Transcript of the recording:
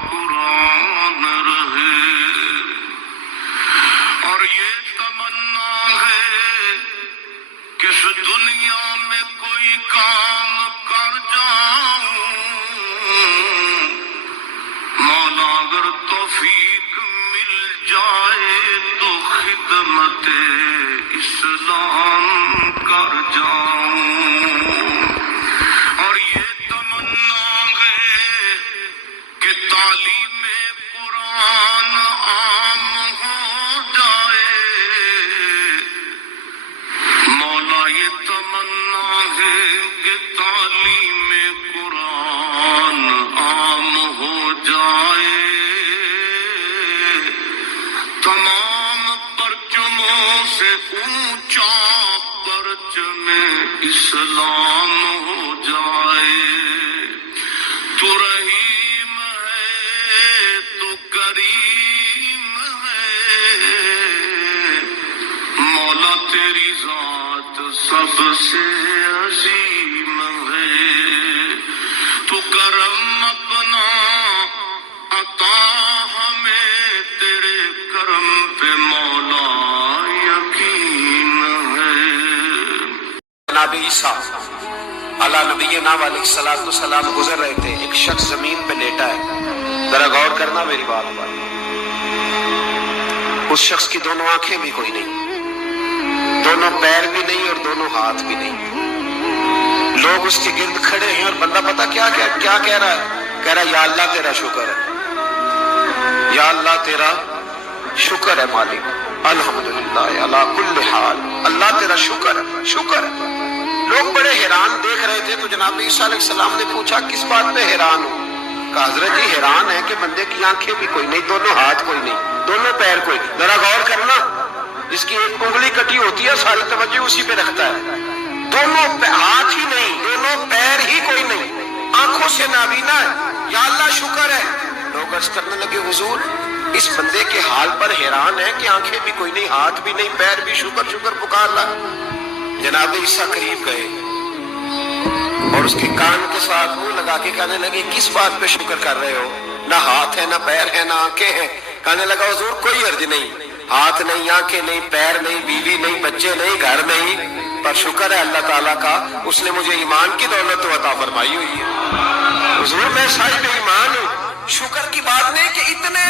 قرآن رہے، اور یہ تمنا ہے کہ اس دنیا میں کوئی کام کر جاؤں، مولا اگر توفیق مل جائے تو خدمت اسلام کر جاؤں، اور یہ تمنا ہے کہ تعلیم قرآن عام ہو جائے، مولا یہ تمنا ہے کہ تعلیم قرآن عام ہو جائے، تمام پرچموں سے اونچا پرچم اسلام ہو جائے۔ تو رحیم ہے تو کریم ہے، مولا تیری ذات سب سے عظیم ہے، تو کرم اپنا عطا ہمیں، تیرے کرم پہ مولا یقین ہے۔ جناب عیسیٰ علیہ نبینا علیہ الصلوۃ والسلام گزر رہے تھے، ایک شخص زمین پہ لیٹا ہے، ذرا غور کرنا میری بات پر۔ اس شخص کی دونوں آنکھیں بھی کوئی نہیں، دونوں پیر بھی نہیں اور دونوں ہاتھ بھی نہیں، لوگ اس کے گرد کھڑے ہیں، اور بندہ پتہ کیا کہہ رہا ہے؟ کہہ رہا ہے یا اللہ تیرا شکر ہے، یا اللہ تیرا شکر ہے مالک، الحمدللہ علی کل حال، اللہ تیرا شکر ہے، شکر ہے۔ لوگ بڑے حیران دیکھ رہے تھے، تو جناب عیسیٰ علیہ السلام نے پوچھا کس بات پہ حیران ہو؟ کہا حضرت جی حیران ہے کہ بندے کی آنکھیں بھی کوئی نہیں، دونوں ہاتھ کوئی نہیں، دونوں پیر کوئی، ذرا غور کرنا، جس کی ایک انگلی کٹی ہوتی ہے ساری توجہ اسی پہ رکھتا ہے، دونوں ہاتھ ہی نہیں، دونوں پیر ہی کوئی نہیں، آنکھوں سے نابینا ہے، یا اللہ شکر ہے۔ لوگ عرض کرنے لگے حضور اس بندے کے حال پر حیران ہے کہ آنکھیں بھی کوئی نہیں، ہاتھ بھی نہیں، پیر بھی، شکر شکر پکار رہا۔ جناب عیسیٰ قریب گئے اور اس کے کان کے ساتھ منہ لگا کے کہنے لگے کس بات پہ شکر کر رہے ہو؟ نہ ہاتھ ہے، نہ پیر ہے، نہ آنکھیں ہیں۔ کہنے لگا حضور کوئی عرض نہیں، ہاتھ نہیں، آنکھیں نہیں، پیر نہیں، بیوی نہیں، بچے نہیں، گھر نہیں، پر شکر ہے اللہ تعالیٰ کا، اس نے مجھے ایمان کی دولت عطا فرمائی ہوئی ہے۔ حضور میں صاحب ایمان ہوں، شکر کی بات نہیں کہ اتنے